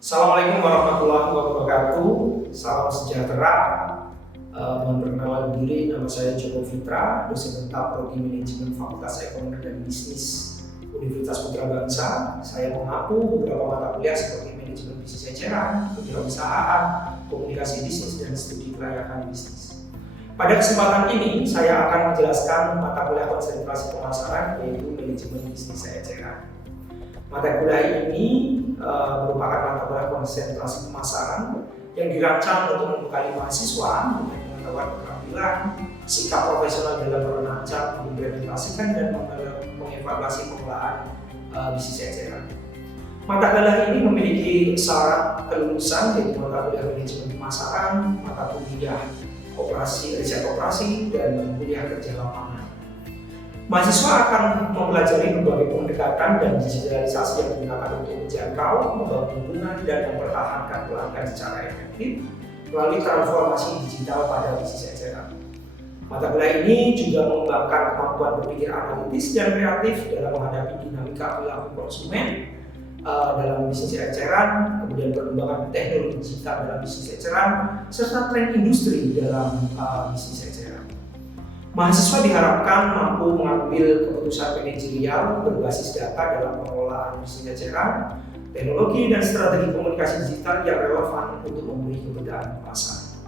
Assalamualaikum warahmatullahi wabarakatuh. Salam sejahtera. Memperkenalkan diri, nama saya Joko Fitra, dosen tetap Prodi Manajemen Fakultas Ekonomi dan Bisnis Universitas Putra Bangsa. Saya mengaku beberapa mata kuliah seperti manajemen bisnis eceran, kewirausahaan, komunikasi bisnis, dan studi kelayakan bisnis. Pada kesempatan ini, saya akan menjelaskan mata kuliah konsentrasi pemasaran, yaitu manajemen bisnis eceran. Mata kuliah ini merupakan mata kuliah konsentrasi pemasaran yang dirancang untuk membekali mahasiswa dengan pengetahuan keterampilan, sikap profesional dalam merancang, mengimplementasikan, dan mengevaluasi pengelolaan bisnis eceran. Mata kuliah ini memiliki syarat kelulusan, yaitu mata kuliah manajemen pemasaran, mata kuliah operasi, riset operasi, dan kuliah kerja lapangan. Mahasiswa akan mempelajari berbagai pendekatan dan digitalisasi yang digunakan untuk menjangkau, membangun hubungan, dan mempertahankan pelanggan secara efektif melalui transformasi digital pada bisnis eceran. Mata kuliah ini juga mengembangkan kemampuan berpikir analitis dan kreatif dalam menghadapi dinamika perilaku konsumen dalam bisnis eceran, kemudian perkembangan teknologi digital dalam bisnis eceran, serta tren industri dalam bisnis eceran. Mahasiswa diharapkan mampu mengambil keputusan manajerial berbasis data dalam pengelolaan bisnis eceran, teknologi, dan strategi komunikasi digital yang relevan untuk memenuhi kebutuhan pasar.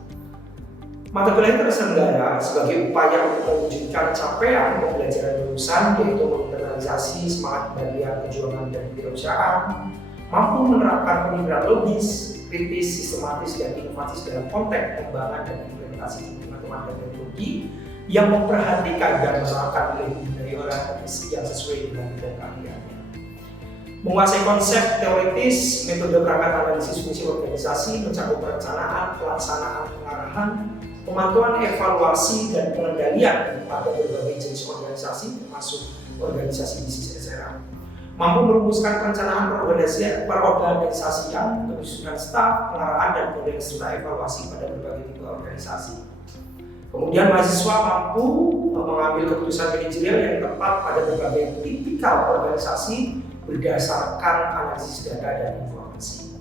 Mata kuliah terselenggara sebagai upaya untuk mewujudkan capaian pembelajaran lulusan, yaitu menginternalisasi semangat kebangkitan perjuangan dan kewirausahaan, mampu menerapkan pemikiran logis, kritis, sistematis, dan inovatif dalam konteks pengembangan dan implementasi pengetahuan dan teknologi yang memperhatikan dan menerapkan nilai budaya orang yang sesuai dengan bidang keahliannya. Menguasai konsep teoritis, metode perangkat analisis fungsi organisasi, mencakup perencanaan, pelaksanaan, pengarahan, pemantauan, evaluasi, dan pengendalian pada berbagai jenis organisasi, termasuk organisasi bisnis eceran. Mampu merumuskan perencanaan perorganisasian, penyusunan staf, pengarahan, dan kemudian serta evaluasi pada berbagai tipe organisasi. Kemudian mahasiswa mampu mengambil keputusan manajerial yang tepat pada berbagai tipikal organisasi berdasarkan analisis data dan informasi.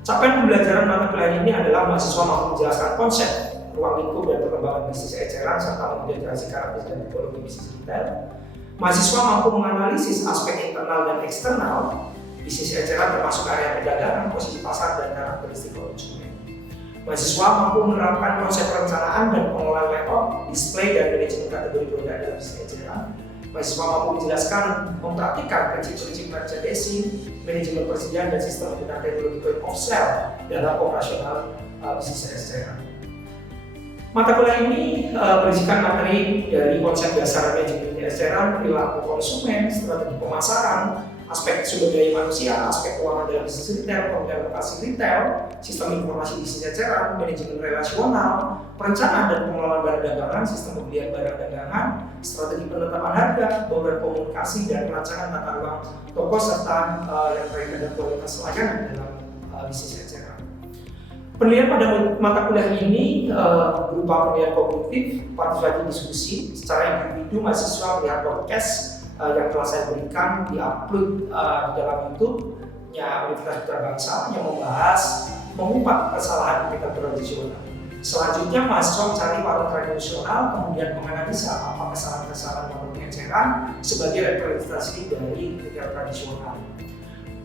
Capaian pembelajaran mata kuliah ini adalah mahasiswa mampu menjelaskan konsep, ruang lingkup, dan perkembangan bisnis eceran serta mengintegrasi karakteristik dan tipologi bisnis retail. Mahasiswa mampu menganalisis aspek internal dan eksternal bisnis eceran termasuk area perdagangan, posisi pasar, dan karakteristik konsumen. Mahasiswa mampu menerapkan konsep perencanaan dan pengelolaan layout, display, dan manajemen kategori produk dalam bisnis eceran. Mahasiswa mampu menjelaskan, mempraktikkan prinsip-prinsip merchandising, manajemen persediaan, dan sistem penggunaan teknologi point of sale dalam operasional bisnis eceran. Mata kuliah ini berisikan materi dari konsep dasar manajemen eceran, perilaku konsumen, strategi pemasaran, aspek sumber daya manusia, aspek keuangan dalam bisnis retail, pemilihan lokasi retail, sistem informasi bisnis eceran, manajemen relasional, perencanaan dan pengelolaan barang dagangan, sistem pembelian barang dagangan, strategi penetapan harga, bauran komunikasi, dan perancangan tata ruang toko serta yang terkait dengan kualitas layanan dalam bisnis eceran. Penilaian pada mata kuliah ini berupa penilaian kognitif, partisipasi diskusi, secara individu mahasiswa melihat podcast yang telah saya berikan di-upload di dalam YouTube-nya Universitas Putra Bangsa yang membahas mengungkap kesalahan retail tradisional. Selanjutnya mahasiswa mencari warung tradisional, kemudian menganalisa apa kesalahan-kesalahan warung eceran sebagai representasi dari retail tradisional.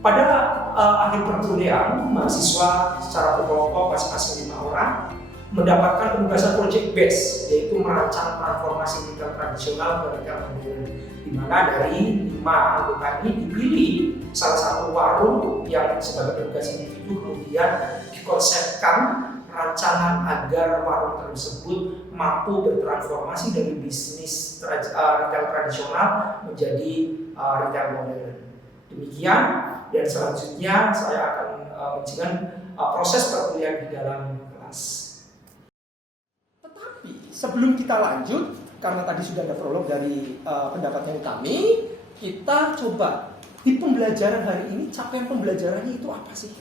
Pada akhir perkuliahan, mahasiswa secara berkelompok masing-masing 5 orang mendapatkan penugasan project base, yaitu merancang transformasi retail tradisional ke retail modern, di mana dari 5 anggota ini dipilih salah satu warung yang sebagai penugas individu, kemudian dikonsepkan rancangan agar warung tersebut mampu bertransformasi dari bisnis retail tradisional menjadi retail modern. Demikian, dan selanjutnya saya akan menjelaskan proses perkuliahan di dalam kelas. Tetapi sebelum kita lanjut, karena tadi sudah ada prolog dari pendapatnya kami, kita coba di pembelajaran hari ini, capaian pembelajarannya itu apa sih?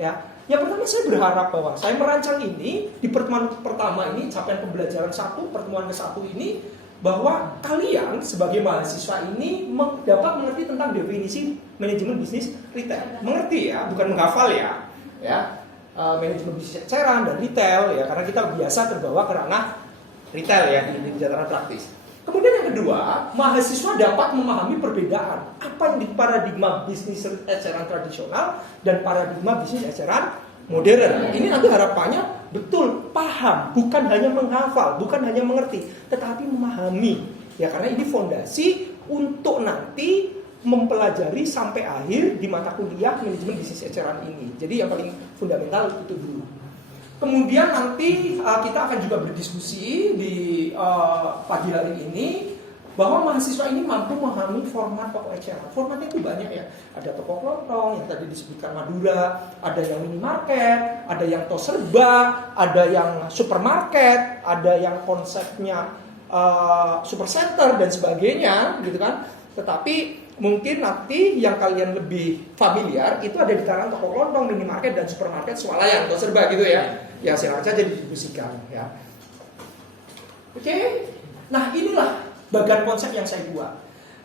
Ya, yang pertama saya berharap bahwa saya merancang ini di pertemuan pertama ini, capaian pembelajaran 1, pertemuan ke-1 ini, bahwa kalian sebagai mahasiswa ini dapat mengerti tentang definisi manajemen bisnis retail. Mengerti ya, bukan menghafal ya. ya, manajemen bisnis eceran dan retail ya, karena kita biasa terbawa ke ranah retail ya di tataran praktis. Kemudian yang kedua, mahasiswa dapat memahami perbedaan apa yang di paradigma bisnis eceran tradisional dan paradigma bisnis eceran modern. Ini nanti harapannya betul paham, bukan hanya menghafal, bukan hanya mengerti, tetapi memahami. Ya, karena ini fondasi untuk nanti mempelajari sampai akhir di mata kuliah manajemen bisnis eceran ini. Jadi yang paling fundamental itu dulu. Kemudian nanti kita akan juga berdiskusi di pagi hari ini bahwa mahasiswa ini mampu memahami format toko eceran. Formatnya itu banyak ya. Ada toko kelontong yang tadi disebutkan Madura, ada yang minimarket, ada yang tos serba, ada yang supermarket, ada yang konsepnya supercenter dan sebagainya, gitu kan. Tetapi mungkin nanti yang kalian lebih familiar itu ada di tataran toko kelontong, minimarket dan supermarket swalayan, tos serba gitu ya. Ya silakan saja didiskusikan ya. Oke. Nah, inilah bagian konsep yang saya buat.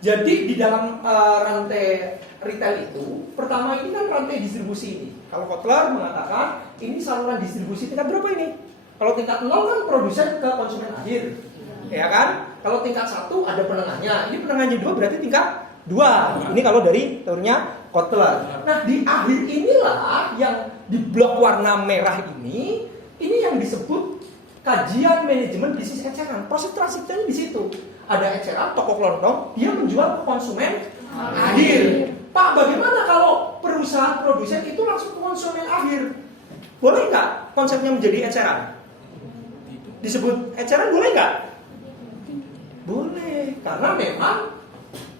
Jadi di dalam rantai retail itu, pertama ini kan rantai distribusi ini. Kalau Kotler mengatakan ini saluran distribusi tingkat berapa ini? Kalau tingkat 0 kan produsen ke konsumen akhir. Ya kan? Kalau tingkat 1 ada penengahnya. Ini penengahnya 2 berarti tingkat 2. Ini kalau dari teorinya Kotler. Nah, di akhir inilah yang di blok warna merah ini yang disebut kajian manajemen bisnis eceran. Proses transaksinya di situ. Ada eceran, toko kelontong, dia menjual ke konsumen akhir. Pak, bagaimana kalau perusahaan produsen itu langsung ke konsumen akhir? Boleh nggak konsepnya menjadi eceran? Disebut eceran boleh nggak? Boleh, karena memang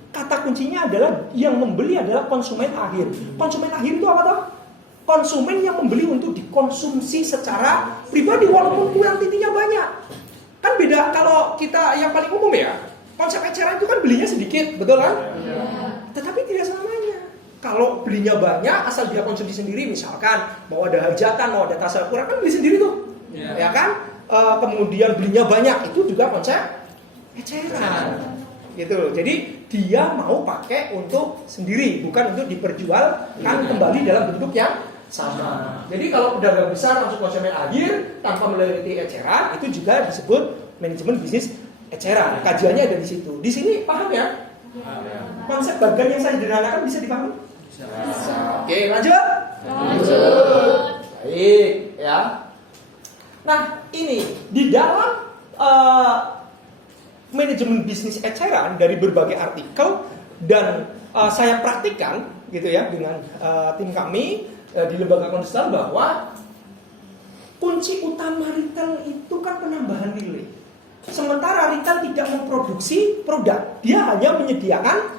kata kuncinya adalah yang membeli adalah konsumen akhir. Konsumen akhir itu apa toh? Konsumen yang membeli untuk dikonsumsi secara pribadi walaupun kuantitinya banyak. Kan beda kalau kita yang paling umum ya. Konsep eceran itu kan belinya sedikit, betul kan? Ya. Tetapi tidak selamanya. Kalau belinya banyak asal dia konsumsi sendiri, misalkan mau ada hajatan, mau ada tasyakuran kan beli sendiri tuh. Ya kan? Kemudian belinya banyak itu juga konsep eceran. Gitu. Jadi dia mau pakai untuk sendiri, bukan untuk diperjualkan kembali dalam bentuk yang sama. Jadi kalau pedagang besar masuk konsumen akhir tanpa melewati eceran, itu juga disebut manajemen bisnis eceran. Kajiannya ada di situ. Di sini paham ya? Konsep bagian yang saya sederhanakan bisa dipahami? Bisa. Oke, lanjut. Baik, ya. Nah, ini di dalam manajemen bisnis eceran dari berbagai artikel dan saya praktikkan gitu ya dengan tim kami di lembaga konsultan bahwa kunci utama retail itu kan penambahan nilai. Sementara retail tidak memproduksi produk, dia hanya menyediakan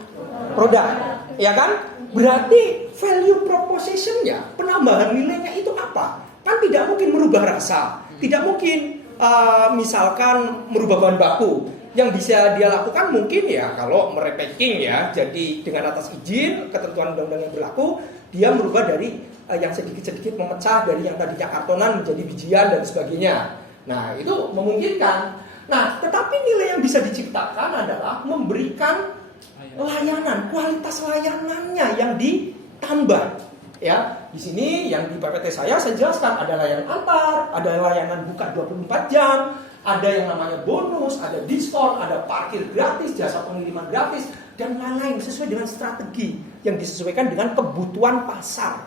produk, ya kan? Berarti value proposition-nya, penambahan nilainya itu apa? Kan tidak mungkin merubah rasa, tidak mungkin misalkan merubah bahan baku. Yang bisa dia lakukan mungkin ya kalau merepacking ya, jadi dengan atas izin ketentuan undang-undang yang berlaku, dia merubah dari yang sedikit-sedikit memecah dari yang tadinya kartonan menjadi bijian dan sebagainya. Nah itu memungkinkan. Nah tetapi nilai yang bisa diciptakan adalah memberikan layanan, kualitas layanannya yang ditambah. Ya, di sini yang di PPT saya jelaskan ada layanan antar, ada layanan buka 24 jam. Ada yang namanya bonus, ada diskon, ada parkir gratis, jasa pengiriman gratis, dan lain-lain sesuai dengan strategi yang disesuaikan dengan kebutuhan pasar.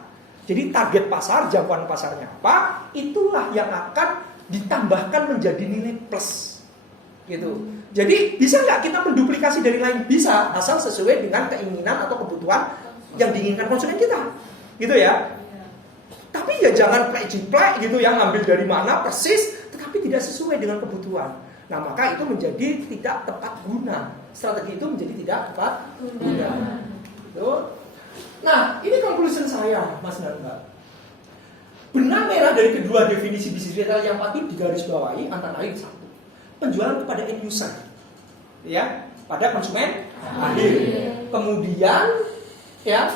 Jadi target pasar, jangkauan pasarnya apa, itulah yang akan ditambahkan menjadi nilai plus. Gitu. Jadi bisa nggak kita menduplikasi dari lain? Bisa, asal sesuai dengan keinginan atau kebutuhan yang diinginkan konsumen kita. Gitu ya. Tapi ya jangan plek-jiplek gitu ya, ngambil dari mana persis, tetapi tidak sesuai dengan kebutuhan. Nah maka itu menjadi tidak tepat guna. Strategi itu menjadi tidak tepat guna. Gitu. Nah ini conclusion saya, Mas Nanda. Benang merah dari kedua definisi bisnis retail yang patut digarisbawahi antara lain satu, penjualan kepada end user, ya, pada konsumen akhir. Kemudian ya,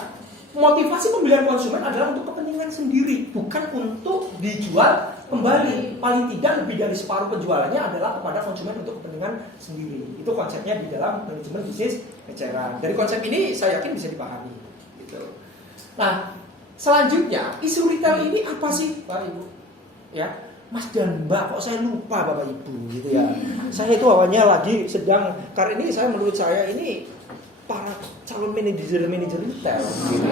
motivasi pembelian konsumen adalah untuk kepentingan sendiri, bukan untuk dijual kembali. Paling tidak lebih dari separuh penjualannya adalah kepada konsumen untuk kepentingan sendiri. Itu konsepnya di dalam manajemen bisnis eceran. Dari konsep ini saya yakin bisa dipahami. Gitu. Nah, selanjutnya, isu retail ini apa sih, Pak Ibu? Ya, Mas dan Mbak, kok saya lupa Bapak Ibu gitu ya. Saya itu awalnya lagi sedang, karena ini menurut saya ini para calon manajer retail gitu.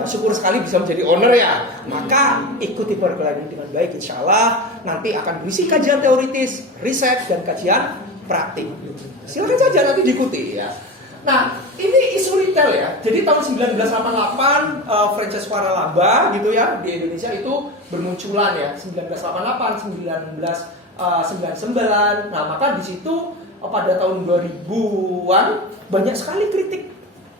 Ya, syukur sekali bisa menjadi owner ya. Maka ikuti perkuliahan dengan baik, insya Allah nanti akan berisi kajian teoritis, riset dan kajian praktik. Silakan saja nanti diikuti ya. Nah, ini isu retail ya. Jadi tahun 1988 franchise waralaba gitu ya di Indonesia itu bermunculan ya. 1988, 1999. Nah, maka di situ pada tahun 2000-an banyak sekali kritik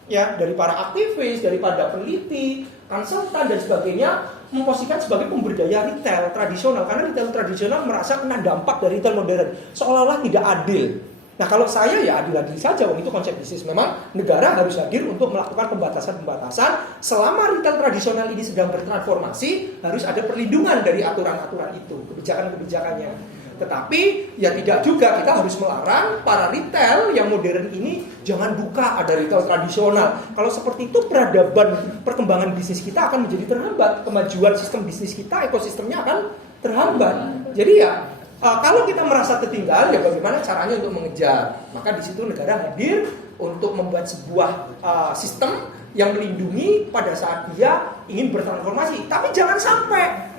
ya dari para aktivis, dari para peneliti, konsultan dan sebagainya memposisikan sebagai pemberdaya retail tradisional karena retail tradisional merasa kena dampak dari retail modern seolah-olah tidak adil. Nah, kalau saya ya adil-adil saja, itu konsep bisnis. Memang negara harus hadir untuk melakukan pembatasan-pembatasan. Selama retail tradisional ini sedang bertransformasi, harus ada perlindungan dari aturan-aturan itu, kebijakan-kebijakannya. Tetapi ya tidak juga kita harus melarang para retail yang modern ini jangan buka, ada retail tradisional. Kalau seperti itu peradaban perkembangan bisnis kita akan menjadi terhambat. Kemajuan sistem bisnis kita, ekosistemnya akan terhambat. Jadi ya kalau kita merasa tertinggal, ya bagaimana caranya untuk mengejar? Maka di situ negara hadir untuk membuat sebuah sistem yang melindungi pada saat dia ingin bertransformasi. Tapi jangan sampai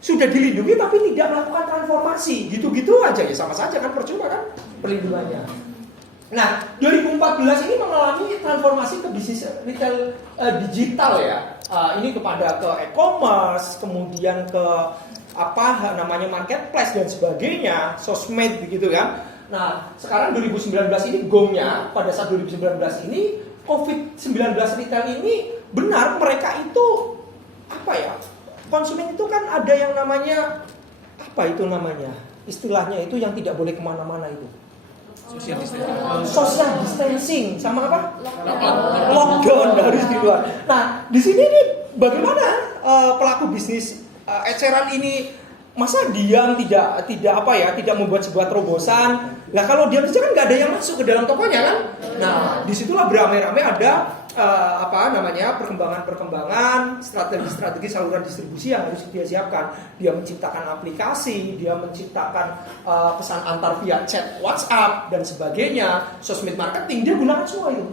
sudah dilindungi tapi tidak melakukan transformasi. Gitu-gitu aja ya sama saja kan, percuma kan perlindungannya. Nah, 2014 ini mengalami transformasi ke bisnis retail digital ya. Ini kepada ke e-commerce, kemudian ke marketplace dan sebagainya, sosmed begitu kan. Nah, sekarang 2019 ini gongnya pada saat 2019 ini COVID-19 retail ini benar mereka itu konsumen itu kan ada yang namanya istilahnya itu yang tidak boleh kemana-mana itu. Social distancing sama apa? Lockdown harus di luar. Nah, di sini nih bagaimana pelaku bisnis eceran ini masa diam tidak membuat sebuah terobosan. Nah, kalau diam saja kan nggak ada yang masuk ke dalam tokonya kan. Nah, disitulah beramai-ramai ada perkembangan strategi saluran distribusi yang harus dia siapkan. Dia menciptakan aplikasi, dia menciptakan pesan antar via chat WhatsApp dan sebagainya, sosmed marketing, dia gunakan semua itu.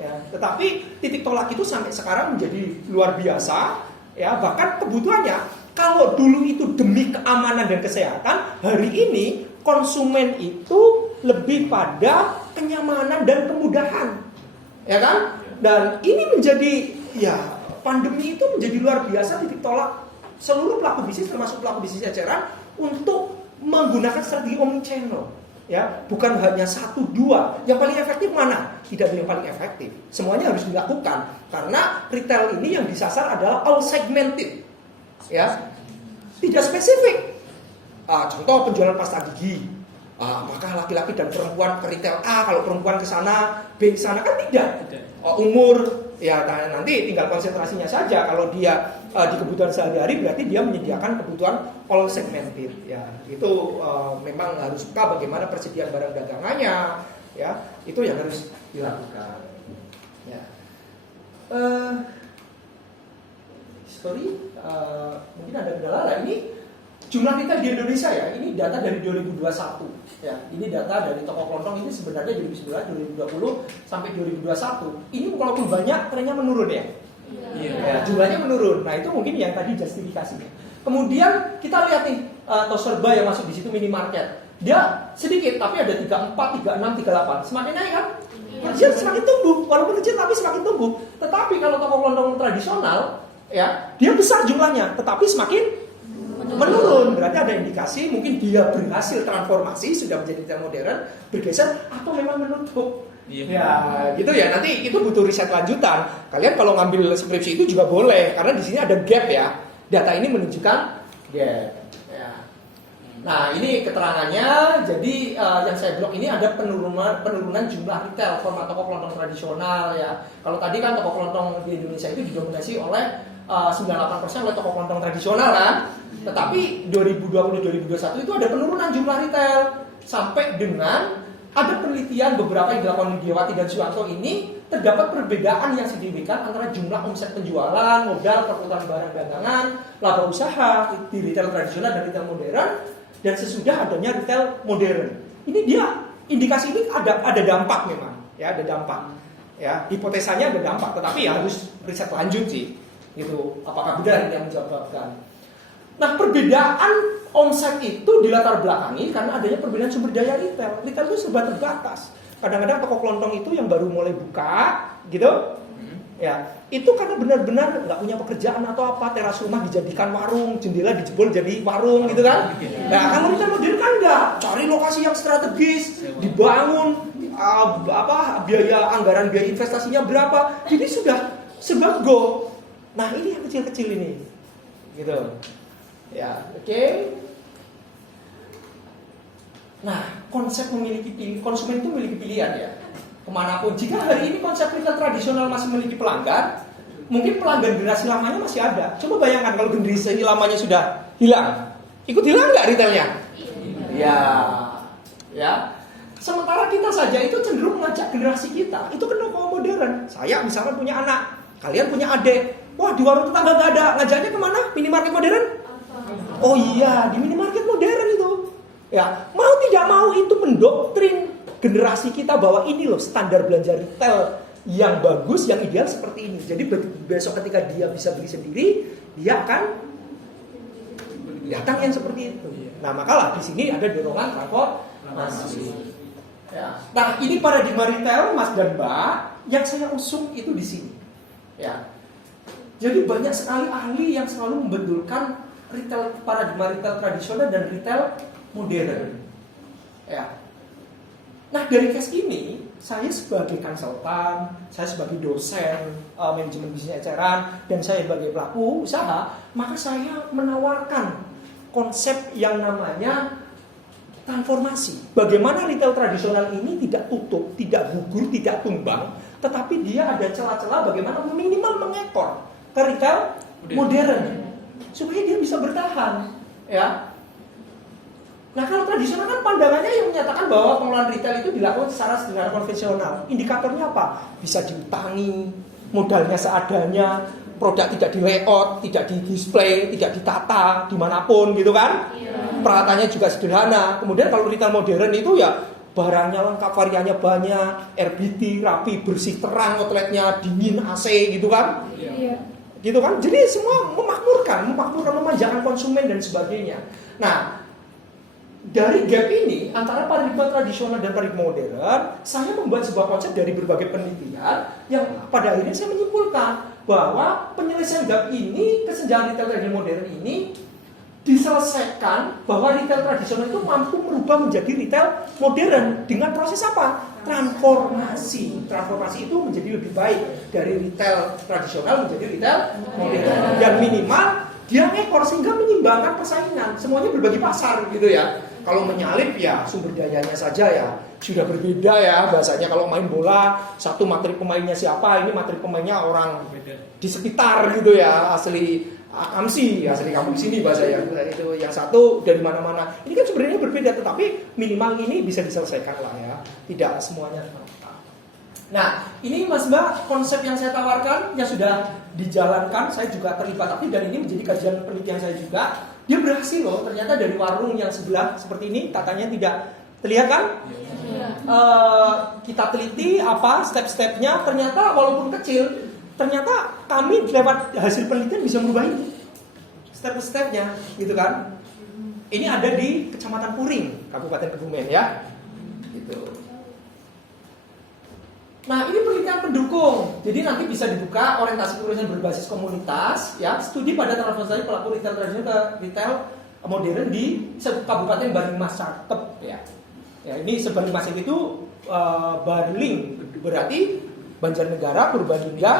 Ya, tetapi titik tolak itu sampai sekarang menjadi luar biasa. Ya, bahkan kebutuhannya kalau dulu itu demi keamanan dan kesehatan, hari ini konsumen itu lebih pada kenyamanan dan kemudahan. Ya kan? Dan ini menjadi pandemi itu menjadi luar biasa titik tolak seluruh pelaku bisnis termasuk pelaku bisnis eceran untuk menggunakan strategi omnichannel. Ya, bukan hanya 1, 2. Yang paling efektif mana? Tidak ada yang paling efektif. Semuanya harus dilakukan karena retail ini yang disasar adalah all segmented. Ya. Tidak spesifik. Contoh penjualan pasta gigi. Maka laki-laki dan perempuan ke retail A, kalau perempuan ke sana, B ke sana kan tidak. Umur ya nanti tinggal konsentrasinya saja. Kalau dia di kebutuhan sehari-hari berarti dia menyediakan kebutuhan all segmented. Ya, itu memang harus suka bagaimana persediaan barang dagangannya, ya. Itu yang harus dilakukan. Ya. Mungkin ada kendala lah ini. Jumlah retail di Indonesia ya, ini data dari 2021 ya. Ini data dari toko kelontong ini sebenarnya 2019, 2020 sampai 2021. Ini walaupun banyak trennya menurun ya. Ya, jumlahnya menurun. Nah, itu mungkin yang tadi justifikasinya. Kemudian kita lihat nih Toserba yang masuk di situ minimarket. Dia sedikit tapi ada 34, 36, 38. Semakin naik kan? Kecil semakin tumbuh, walaupun kecil tapi semakin tumbuh. Tetapi kalau toko kelontong tradisional ya, dia besar jumlahnya tetapi semakin menurun. Berarti ada indikasi mungkin dia berhasil transformasi sudah menjadi retail modern, bergeser atau memang menutup. Ya, gitu ya. Nanti itu butuh riset lanjutan. Kalian kalau ngambil skripsi itu juga boleh karena di sini ada gap ya. Data ini menunjukkan gap. Ya. Nah, ini keterangannya. Jadi yang saya blok ini ada penurunan jumlah retail format toko kelontong tradisional ya. Kalau tadi kan toko kelontong di Indonesia itu didominasi oleh 98% oleh toko kelontong tradisional kan. Tetapi 2020-2021 itu ada penurunan jumlah retail sampai dengan ada penelitian beberapa yang dilakukan Widiawati dan Suwanto ini terdapat perbedaan yang signifikan antara jumlah omset penjualan, modal, perputaran barang dagangan, laba usaha di retail tradisional dan retail modern, dan sesudah adanya retail modern. Ini dia indikasi ini ada dampak memang, ya ada dampak, ya hipotesanya ada dampak, tetapi ya harus riset lanjut sih, gitu. Apakah benar yang menjawabkan? Nah, perbedaan omset itu dilatar belakangi karena adanya perbedaan sumber daya retail. Retail itu serba terbatas. Kadang-kadang toko kelontong itu yang baru mulai buka, gitu, ya itu karena benar-benar nggak punya pekerjaan atau apa, teras rumah dijadikan warung, jendela dijebol jadi warung, gitu kan? Nah, kalau retail modern kan nggak, cari lokasi yang strategis, dibangun, biaya anggaran biaya investasinya berapa, jadi sudah serba go. Nah, ini yang kecil-kecil ini, gitu, ya, oke. Nah, konsep konsumen itu memiliki pilihan ya, kemanapun. Jika hari ini konsep retail tradisional masih memiliki pelanggan, mungkin pelanggan generasi lamanya masih ada. Coba bayangkan kalau generasi lamanya sudah hilang, ikut hilang nggak retailnya? Iya. Ya. Sementara kita saja itu cenderung mengajak generasi kita itu ke toko modern. Saya misalkan punya anak, kalian punya adik. Wah, di warung tetangga nggak ada, ngajaknya kemana? Minimarket modern? Oh iya, di minimarket modern itu. Ya, mau tidak mau itu mendoktrin generasi kita bahwa ini loh standar belanja retail yang bagus, yang ideal seperti ini. Jadi besok ketika dia bisa beli sendiri, dia akan datang yang seperti itu. Nah, makalah di sini ada dorongan transformasi. Ya. Nah, ini paradigma retail, Mas dan Mbak, yang saya usung itu di sini. Ya. Jadi banyak sekali ahli yang selalu membetulkan paradigma retail tradisional dan retail modern. Ya. Nah, dari case ini saya sebagai konsultan, saya sebagai dosen manajemen bisnis eceran, dan saya sebagai pelaku usaha, maka saya menawarkan konsep yang namanya transformasi. Bagaimana retail tradisional ini tidak tutup, tidak gugur, tidak tumbang, tetapi dia ada celah-celah bagaimana minimal mengekor ke retail modern supaya dia bisa bertahan, ya. Nah, kalau tradisional kan pandangannya yang menyatakan bahwa pengelolaan retail itu dilakukan secara sederhana konvensional. Indikatornya apa? Bisa diutangi, modalnya seadanya, produk tidak di layout, tidak di display, tidak ditata dimanapun, gitu kan? Peralatannya juga sederhana. Kemudian kalau retail modern itu ya barangnya lengkap, variannya banyak, RBT, rapi, bersih, terang, outletnya dingin, AC, gitu kan? Gitu kan? Jadi semua memakmurkan, memanjakan konsumen dan sebagainya. Nah, dari gap ini antara paradigma tradisional dan paradigma modern, saya membuat sebuah konsep dari berbagai penelitian yang pada akhirnya saya menyimpulkan bahwa penyelesaian gap ini, kesenjangan retail dan modern ini diselesaikan bahwa retail tradisional itu mampu merubah menjadi retail modern dengan proses apa? Transformasi. Transformasi itu menjadi lebih baik dari retail tradisional menjadi retail modern, dan minimal dia ngekor sehingga menyimbangkan persaingan. Semuanya berbagi pasar gitu ya. Kalau menyalip ya sumber dayanya saja ya sudah berbeda ya bahasanya. Kalau main bola, satu materi pemainnya siapa, ini materi pemainnya orang di sekitar gitu ya, asli AMSI, asli kampung sini bahasanya. Itu yang satu dari mana-mana. Ini kan sebenarnya berbeda, tetapi minimal ini bisa diselesaikan lah ya. Tidak semuanya merata. Nah, ini Mas Mbak, konsep yang saya tawarkan yang sudah dijalankan, saya juga terlibat aktif dan ini menjadi kajian penelitian saya juga. Dia berhasil loh, ternyata dari warung yang sebelah seperti ini, tatanya tidak terlihat kan? Kita teliti apa step-stepnya, ternyata walaupun kecil, ternyata kami lewat hasil penelitian bisa merubah ini step-stepnya, gitu kan? Ini ada di Kecamatan Puring, Kabupaten Kebumen ya, gitu. Nah, ini penelitian pendukung. Jadi nanti bisa dibuka orientasi keurisan berbasis komunitas, ya, studi pada transformasi pelaku retail tradisional ke retail modern di Kabupaten Banyumas Cakep, ya. Ya, ini Banyumas itu Barling, berarti Banjarnegara, Purbalingga,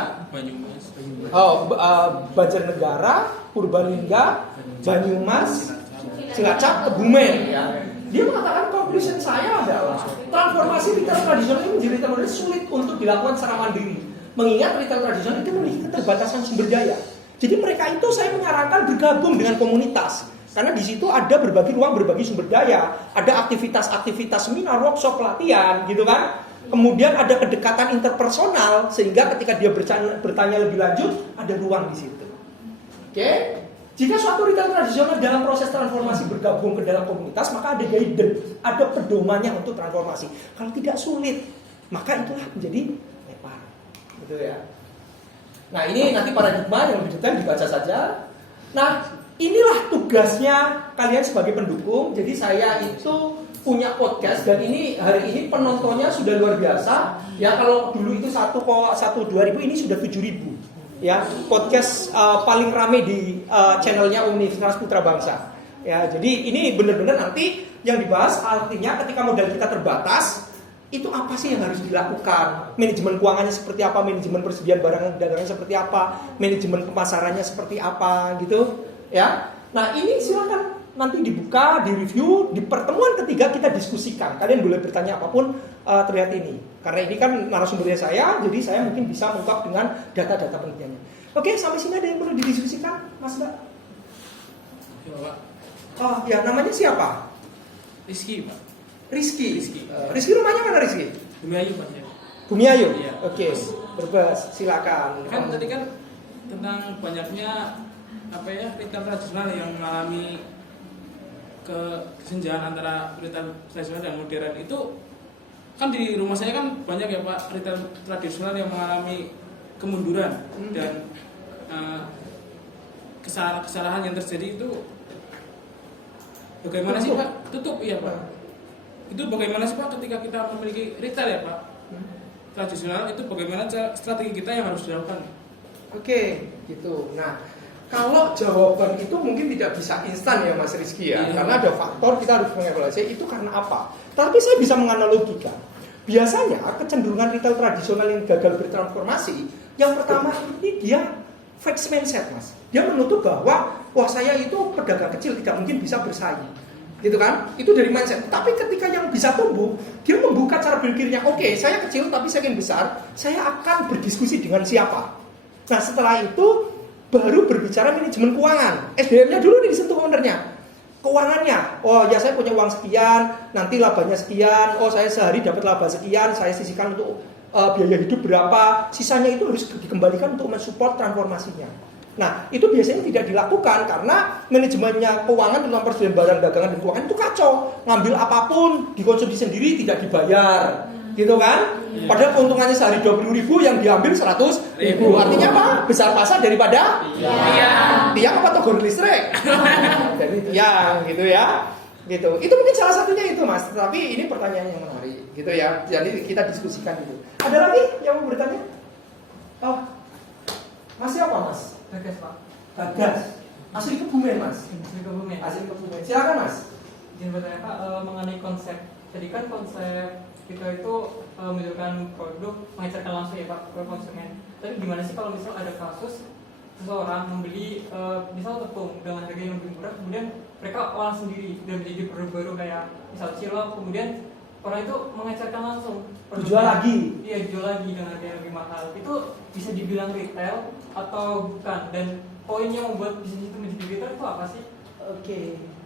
Banjarnegara, Purbalingga, Banyumas, Cilacap, Kebumen, ya. Dia mengatakan conclusion saya adalah transformasi retail tradisional ini menjadi retail modern sulit untuk dilakukan secara mandiri. Mengingat retail tradisional itu memiliki keterbatasan sumber daya. Jadi mereka itu saya menyarankan bergabung dengan komunitas. Karena di situ ada berbagi ruang, berbagi sumber daya, ada aktivitas-aktivitas seminar, workshop, pelatihan, gitu kan? Kemudian ada kedekatan interpersonal sehingga ketika dia bertanya lebih lanjut ada ruang di situ. Oke? Jika suatu retail tradisional dalam proses transformasi bergabung ke dalam komunitas, maka ada guidance, ada pedomannya untuk transformasi. Kalau tidak sulit, maka itulah menjadi lebar. Gitu ya. Nah, ini nanti paradigma yang lebih detail dibaca saja. Nah, inilah tugasnya kalian sebagai pendukung. Jadi saya itu punya podcast dan ini hari ini penontonnya sudah luar biasa. Ya kalau dulu itu 1,2000 ini sudah 7.000. Ya, podcast paling rame di channelnya Universitas Putra Bangsa. Ya, jadi ini benar-benar nanti yang dibahas artinya ketika modal kita terbatas, itu apa sih yang harus dilakukan? Manajemen keuangannya seperti apa? Manajemen persediaan barang dagangannya seperti apa? Manajemen pemasarannya seperti apa gitu, ya. Nah, ini silakan nanti dibuka, direview, di pertemuan ketiga kita diskusikan. Kalian boleh bertanya apapun terlihat ini. Karena ini kan narasumbernya saya, jadi saya mungkin bisa mengungkap dengan data-data penelitiannya. Oke, sampai sini ada yang perlu didiskusikan, Mas Mbak? Ya, Pak. Oh, ya namanya siapa? Rizky, Pak. Rizky. Rizky. Rizky rumahnya mana Rizky? Bumi Ayu, Pak. Ya. Bumi Ayu? Iya. Oke, berbas, silakan. Kan tadi kan tentang banyaknya retail tradisional yang mengalami kesenjangan antara retail tradisional dan modern. Itu kan di rumah saya kan banyak ya Pak retail tradisional yang mengalami kemunduran dan kesalahan yang terjadi itu bagaimana sih Pak? Tutup iya Pak. Itu bagaimana sih Pak ketika kita memiliki retail ya Pak tradisional, itu bagaimana strategi kita yang harus dilakukan? Oke, gitu. Nah, kalau jawaban itu mungkin tidak bisa instan ya Mas Rizky ya, karena ada faktor kita harus mengevaluasi itu karena apa. Tapi saya bisa menganalogikan. Biasanya kecenderungan retail tradisional yang gagal bertransformasi, yang pertama ini dia fixed mindset Mas. Dia menutup bahwa wah saya itu pedagang kecil tidak mungkin bisa bersaing. Gitu kan? Itu dari mindset. Tapi ketika yang bisa tumbuh, dia membuka cara berpikirnya. Oke, saya kecil tapi saya ingin besar, saya akan berdiskusi dengan siapa. Nah, setelah itu baru berbicara manajemen keuangan. SDM-nya dulu disentuh ownernya. Keuangannya, oh ya saya punya uang sekian, nanti labanya sekian, oh saya sehari dapat laba sekian, saya sisihkan untuk biaya hidup berapa, sisanya itu harus dikembalikan untuk mensupport transformasinya. Nah, itu biasanya tidak dilakukan karena manajemennya keuangan tentang persediaan barang dagangan dan keuangan itu kacau. Ngambil apapun, dikonsumsi sendiri, tidak dibayar. Gitu kan? Padahal keuntungannya sehari 20.000 yang diambil 100.000. Artinya apa? Besar pasar daripada tiang apa togon listrik. Jadi tiang gitu ya. Gitu. Itu mungkin salah satunya itu Mas. Tapi ini pertanyaan yang menarik gitu ya. Jadi kita diskusikan itu. Ada lagi yang mau bertanya? Oh. Mas siapa Mas? Bagas Pak. Bagas. Asli Kebumen Mas. Asli Kebumen. Asli Kebumen. Silakan Mas. Izin bertanya Pak mengenai konsep. Tadi kan konsep kita itu menunjukkan produk mengecerkan langsung ya Pak ke konsumen. Tapi gimana sih kalau misal ada kasus seseorang membeli misal tepung dengan harga yang lebih murah, kemudian mereka olah sendiri dan menjadi produk baru kayak misal cilok, kemudian orang itu mengecerkan langsung Dijual lagi. Iya, dijual lagi dengan harga yang lebih mahal. Itu bisa dibilang retail atau bukan? Dan poin yang membuat bisnis itu menjadi retail itu apa sih? Oke,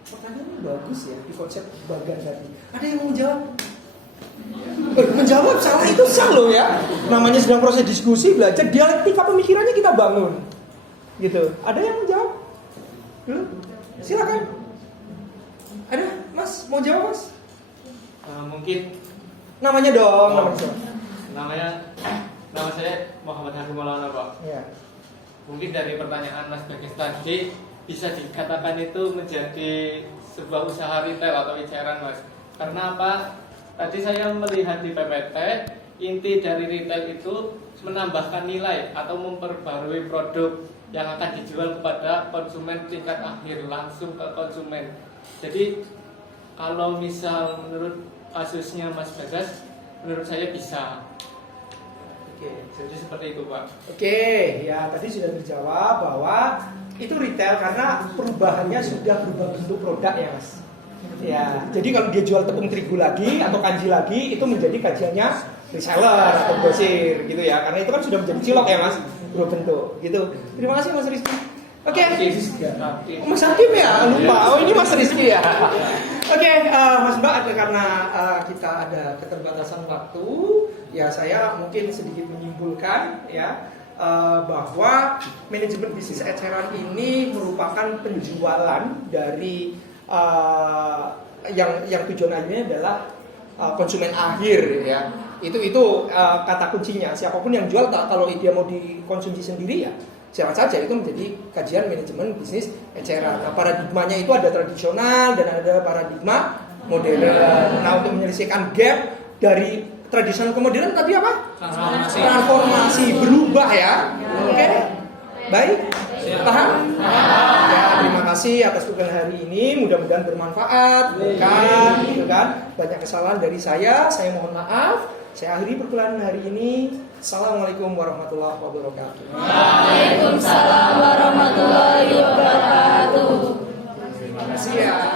pertanyaannya bagus ya di konsep bagan tadi. Ada yang mau menjawab? Menjawab salah itu sah loh ya. Namanya sedang proses diskusi, belajar dialektika pemikirannya kita bangun. Gitu. Ada yang mau jawab? Dulu? Silakan. Ada, Mas? Mau jawab, Mas? Mungkin Namanya dong, nama saya Muhammad Hakim Maulana Pak. Ya. Mungkin dari pertanyaan Mas Bagas tadi bisa dikatakan itu menjadi sebuah usaha retail atau eceran Mas. Karena apa? Tadi saya melihat di PPT, inti dari retail itu menambahkan nilai atau memperbarui produk yang akan dijual kepada konsumen tingkat akhir langsung ke konsumen. Jadi kalau misal menurut kasusnya Mas Bagas, menurut saya bisa. Oke, Jadi seperti itu Pak. Oke, ya tadi sudah terjawab bahwa itu retail karena perubahannya sudah berubah bentuk produk ya Mas. Ya, jadi kalau dia jual tepung terigu lagi atau kanji lagi itu menjadi kajiannya reseller atau grosir gitu ya. Karena itu kan sudah menjadi cilok ya Mas, berubah bentuk gitu. Terima kasih Mas Rizky. Oke. Mas Hakim ya, lupa. Oh ini Mas Rizky ya. Oke, Mas Mbak, karena kita ada keterbatasan waktu, ya saya mungkin sedikit menyimpulkan ya bahwa manajemen bisnis eceran ini merupakan penjualan dari yang tujuan akhirnya adalah konsumen akhir ya. Itu kata kuncinya. Siapapun yang jual, kalau dia mau dikonsumsi sendiri ya siapa saja, itu menjadi kajian manajemen bisnis eceran. Nah, paradigmanya itu ada tradisional dan ada paradigma modern. Nah, untuk menyelesaikan gap dari tradisional ke modern tadi apa? Transformasi, berubah ya. Oke. Baik. Paham? Ya, terima kasih atas tugas hari ini. Mudah-mudahan bermanfaat, bukan gitu kan. Banyak kesalahan dari saya mohon maaf. Saya akhiri perkuliahan hari ini. Assalamualaikum warahmatullahi wabarakatuh. Waalaikumsalam warahmatullahi wabarakatuh. Terima kasih ya.